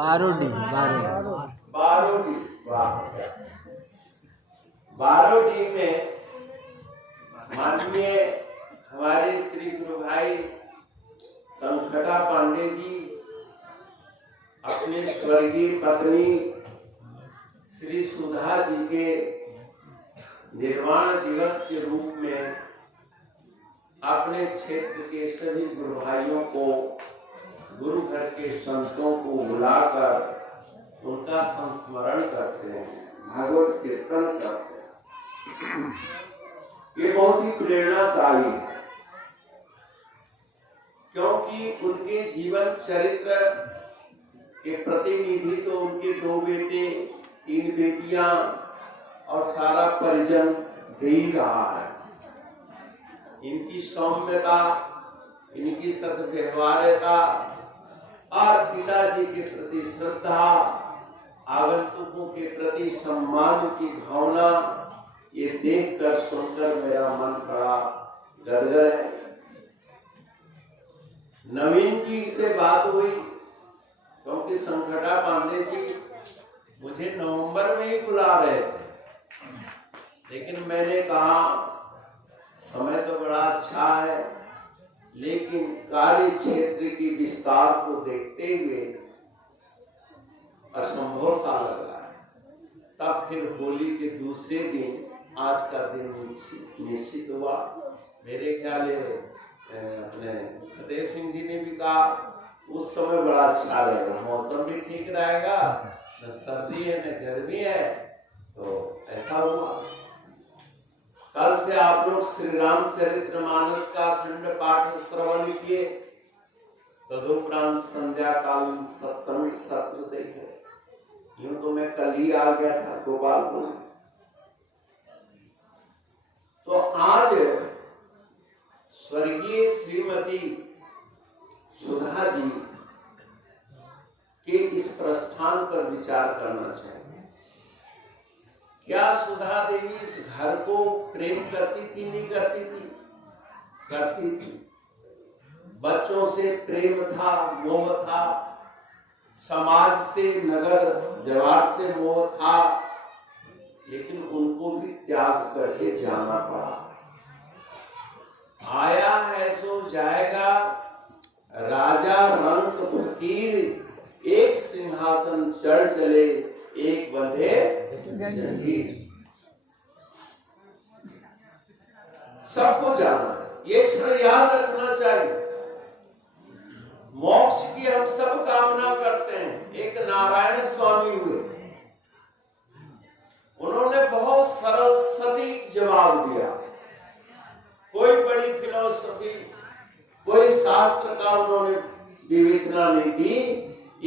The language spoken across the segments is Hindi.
बारोडी। बारोडी, वाह। बारोडी में माननीय हमारे श्री गुरु भाई संखटा पांडे जी अपने स्वर्गीय पत्नी श्री सुधा जी के निर्वाण दिवस के रूप में अपने क्षेत्र के सभी गुरु भाइयों को, गुरु घर के संतों को बुलाकर उनका संस्मरण करते हैं, भागवत कीर्तन करते हैं। ये बहुत ही प्रेरणादायी है, क्योंकि उनके जीवन चरित्र के प्रतिनिधि तो उनके 2 बेटे, 3 बेटियां और सारा परिजन दे ही रहा है। इनकी सौम्यता, इनकी सद्व्यवहार्यता और पिताजी के प्रति श्रद्धा, आगंतुकों के प्रति सम्मान की भावना, ये देखकर सुनकर मेरा मन बड़ा गदगद है। नवीन जी से बात हुई, क्योंकि संखटा पांडे जी मुझे नवंबर में ही बुला रहे थे, लेकिन मैंने कहा समय तो बड़ा अच्छा है, लेकिन कार्य क्षेत्र की विस्तार को देखते हुए असंभव सा लग रहा है। तब फिर होली के दूसरे दिन आज का दिन निश्चित हुआ। मेरे ख्याल अपने फतेह सिंह जी ने भी कहा उस समय बड़ा अच्छा रहेगा, मौसम भी ठीक रहेगा, न सर्दी है न गर्मी है, तो ऐसा हुआ। कल से आप लोग श्री रामचरितमानस का खंड पाठ श्रवण किए, तदुपरांत संध्या कालीन सत्संग सत्र देखे। यूं तो मैं कल ही आ गया था गोपालपुर। तो आज स्वर्गीय श्रीमती सुधा जी के इस प्रस्थान पर विचार करना चाहिए। क्या सुधा देवी इस घर को प्रेम करती थी, नहीं करती थी? करती थी। बच्चों से प्रेम था, मोह था, समाज से, नगर जवार से मोह था, लेकिन उनको भी त्याग करके जाना पड़ा। आया है सो जाएगा, राजा रंग फकीर, एक सिंहासन चढ़ चले, एक बंधे जंजीर। सबको जाना है, ये क्षण याद रखना चाहिए। मोक्ष की हम सब कामना करते हैं। एक नारायण स्वामी हुए, उन्होंने बहुत सरल सटीक जवाब दिया। कोई बड़ी फिलोसफी, कोई शास्त्र का उन्होंने विवेचना नहीं दी।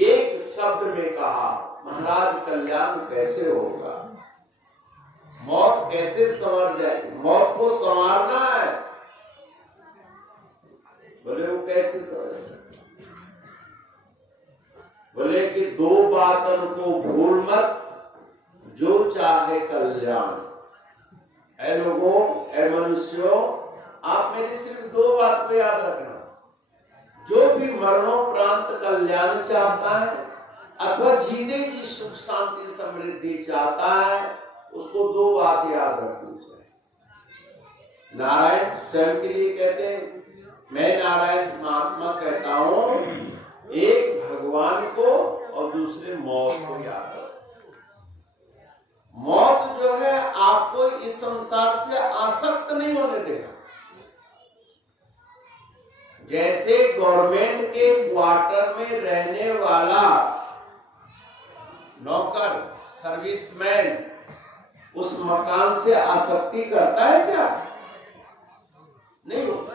एक शब्द में कहा, महाराज कल्याण कैसे होगा, मौत कैसे संवर जाएगी, मौत को संवारना है। बोले वो कैसे संवर जाए? बोले कि 2 बातों को भूल मत, जो चाहे कल्याण। ऐ लोगों, ऐ मनुष्यों, आप मेरी सिर्फ 2 बात को याद रखना। जो भी मरणोपरांत कल्याण चाहता है अथवा जीते जी सुख शांति समृद्धि चाहता है, उसको 2 बात याद रखनी चाहिए। नारायण स्वयं के लिए कहते हैं, मैं नारायण महात्मा कहता हूं, एक भगवान को और दूसरे मौत को याद रखो। मौत जो है आपको इस संसार से आसक्त नहीं होने देगा। जैसे गवर्नमेंट के क्वार्टर में रहने वाला नौकर, सर्विसमैन उस मकान से आसक्ति करता है क्या? नहीं होता।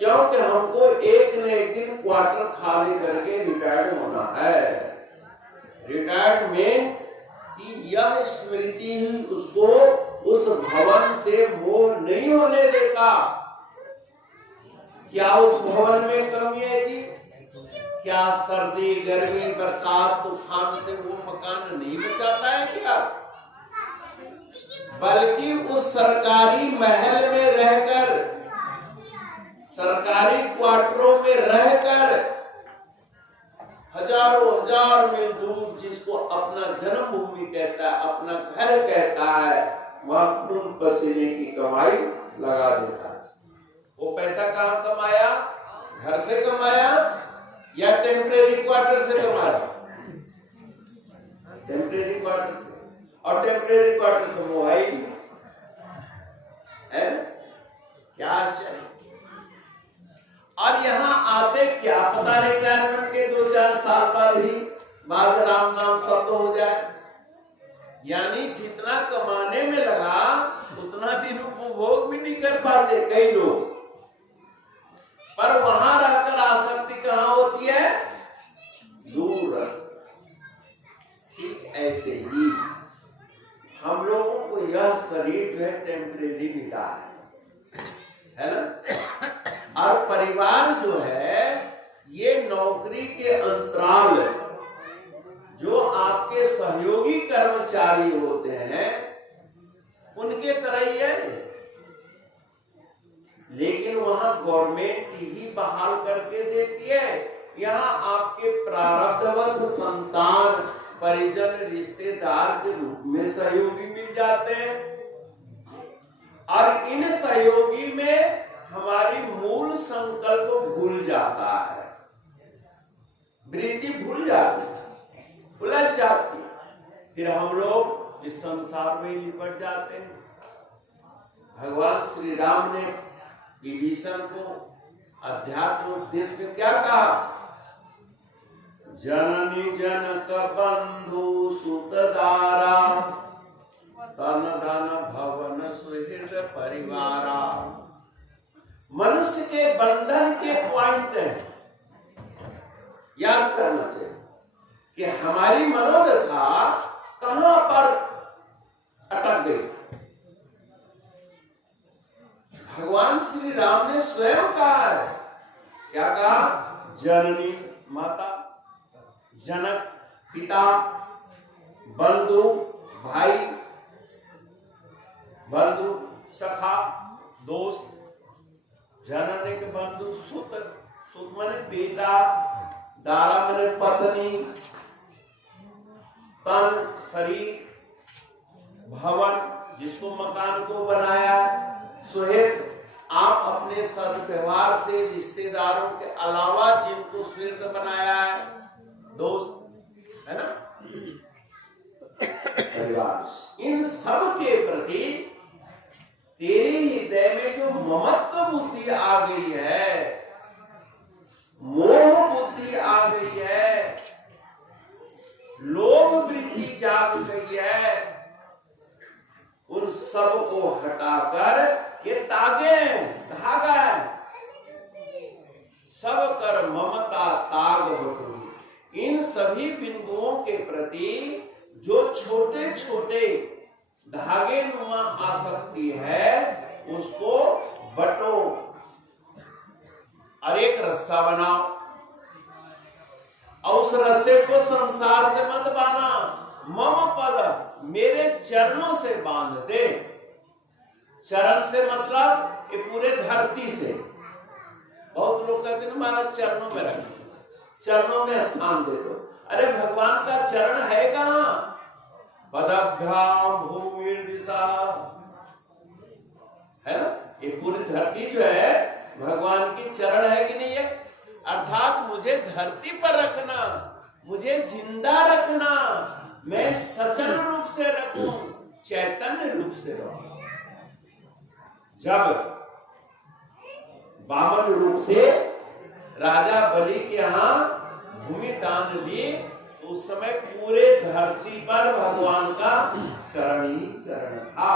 क्योंकि हमको एक न एक दिन क्वार्टर खाली करके रिटायर्ड होना है। रिटायरमेंट की यह स्मृति ही उसको उस भवन से मोह नहीं होने देता। क्या उस भवन में कमी है जी? क्या सर्दी, गर्मी, बरसात, तूफान से वो मकान नहीं बचाता है क्या? बल्कि उस सरकारी महल में रहकर, सरकारी क्वार्टरों में रहकर हजारों हजार मील दूर जिसको अपना जन्मभूमि कहता है, अपना घर कहता है, वहां खून पसीने की कमाई लगा देता है। वो पैसा कहां कमाया? घर से कमाया या टेम्परेरी क्वार्टर से कमाया? टेम्परेरी क्वार्टर से। और टेम्परेरी क्वार्टर से मोबाइल है, क्या आश्चर्य। और यहाँ आते क्या पता रिटायरमेंट के 2-4 साल पर ही बाद राम नाम शब्द हो जाए। यानी जितना कमाने में लगा उतना दिन उपभोग भी नहीं कर पाते कई लोग। पर वहां रहकर आसक्ति कहां होती है? दूर। ठीक ऐसे ही हम लोगों को यह शरीर जो है टेम्परेरी मिला है ना। और परिवार जो है ये नौकरी के अंतराल जो आपके सहयोगी कर्मचारी होते हैं उनके तरह ही है। लेकिन वहां गवर्नमेंट ही बहाल करके देती है। यहाँ आपके प्रारब्धवश संतान, परिजन, रिश्तेदार के रूप में सहयोगी मिल जाते हैं। और इन सहयोगी में हमारी मूल संकल्प भूल जाता है, वृत्ति भूल जाती है, उलझ जाती है। फिर हम लोग इस संसार में लिपट जाते हैं। भगवान श्री राम ने विभीषण को अध्यात्म उपदेश में क्या कहा? जननी जनक बंधु सुतदारा तन धन भवन सुहृद परिवारा। मनुष्य के बंधन के पॉइंट है, याद करना चाहिए कि हमारी मनोदशा कहां पर अटक गई। भगवान श्री राम ने स्वयं कहा है, क्या कहा? जननी माता, जनक पिता, बंधु भाई, बंधु सखा दोस्त, जननी के बंधु सुत, सुत माने बेटा, दारा माने पत्नी, तन शरीर, भवन जिसको मकान को बनाया, सुहृद आप अपने सद्व्यवहार से रिश्तेदारों के अलावा जिनको सुहृद बनाया है, दोस्त है ना, परिवार। इन सब के प्रति तेरे हृदय में जो ममत्व बुद्धि आ गई है, मोह बुद्धि आ गई है, लोभ वृत्ति जाग गई है, उन सब को हटाकर ये तागे धागा है, सब कर ममता ताग बटोरी। इन सभी बिंदुओं के प्रति जो छोटे छोटे धागे नुमा आसक्ति है उसको बटो और एक रस्सा बनाओ। और उस रस्से को संसार से मत बांधना, मम पद मेरे चरणों से बांध दे। चरण से मतलब ये पूरे धरती से। बहुत लोग कहते हैं महाराज चरणों में रख, चरणों में स्थान दे दो। अरे भगवान का चरण है कहां? पदभ्याम भूमि दिशा है ना। ये पूरी धरती जो है भगवान की चरण है कि नहीं है? अर्थात मुझे धरती पर रखना, मुझे जिंदा रखना, मैं सचल रूप से रखूं, चैतन्य रूप से रहूं। जब वामन रूप से राजा बलि के यहाँ भूमि दान ली तो उस समय पूरे धरती पर भगवान का चरण ही चरण था।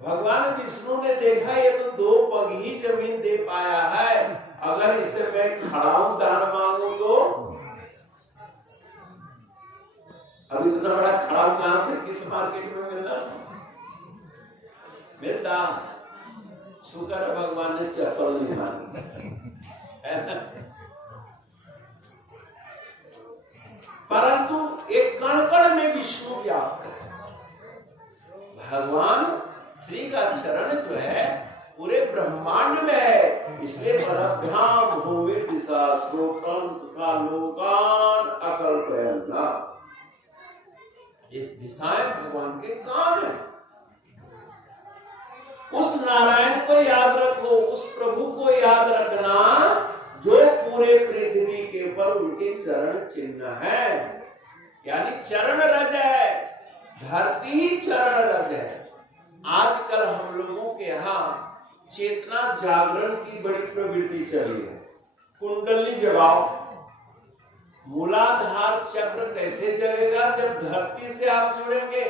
भगवान विष्णु ने देखा ये तो 2 पग ही जमीन दे पाया है, अगर इससे मैं खड़ा हूं दान मांगू तो अब इतना बड़ा खड़ा कहां से किस मार्केट में मिलता? शुक्र है भगवान ने चप्पल नहीं मांगी। परंतु एक कण-कण में विष्णु व्याप्त है। भगवान श्री का चरण जो है पूरे ब्रह्मांड में है। इसलिए परभ्याम भूमि दिशा स्रोतम तथा लोकान अकल्पयन्ना, ये दिशाएं भगवान के काम है। उस नारायण को याद रखो, उस प्रभु को याद रखना जो पूरे पृथ्वी के ऊपर उनके चरण चिन्ह है, यानी चरण रज है, धरती ही चरण रज है। आजकल हम लोगों के यहाँ चेतना जागरण की बड़ी प्रवृत्ति चली है। कुंडली जगाओ, मूलाधार चक्र कैसे जगेगा? जब धरती से आप जुड़ेंगे।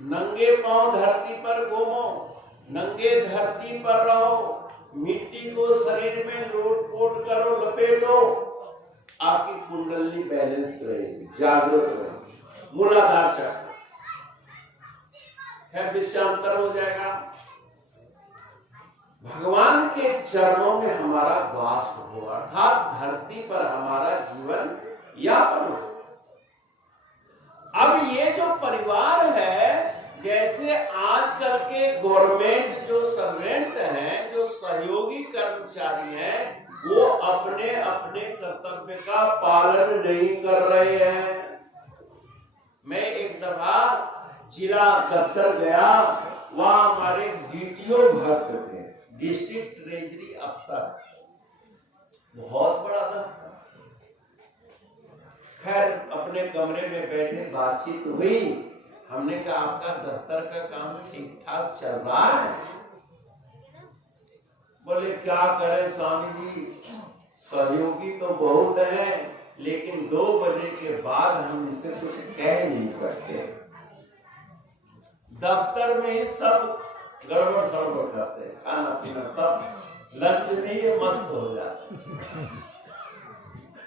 नंगे पांव धरती पर घूमो, नंगे धरती पर रहो, मिट्टी को शरीर में लोट-पोट करो, लपेटो, आपकी कुंडली बैलेंस रहेगी, जागृत रहेगी। मूलाधार चक्र है, विषयांतर हो जाएगा। भगवान के चरणों में हमारा वास हो, अर्थात धरती पर हमारा जीवन यापन हो। अब ये जो परिवार है, जैसे आजकल के गवर्नमेंट जो सर्वेंट हैं, जो सहयोगी कर्मचारी हैं, वो अपने अपने कर्तव्य का पालन नहीं कर रहे हैं। मैं एक दफा जिला दफ्तर गया, वहां हमारे डीटीओ भक्त थे, डिस्ट्रिक्ट ट्रेजरी अफसर, बहुत बड़ा दफ्तर। खैर अपने कमरे में बैठे बातचीत हुई, हमने कहा आपका दफ्तर का काम ठीक ठाक चल रहा है? बोले क्या करें स्वामी जी, सहयोगी तो बहुत हैं, लेकिन 2 बजे के बाद हम इसे कुछ कह नहीं सकते। दफ्तर में ही सब गड़बड़ सड़बड़ करते हैं, खाना पीना सब, लंच में ये मस्त हो जाते।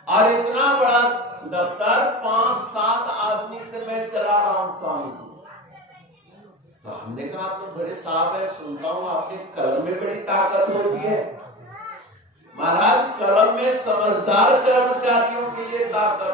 और इतना बड़ा दफ्तर 5-7 आदमी से मैं चला रहा हूं स्वामी जी। तो हमने कहा आप तो बड़े साहब है, सुनता हूं आपके कलम में बड़ी ताकत होती है। महाराज, कलम में समझदार कर्मचारियों के लिए ताकत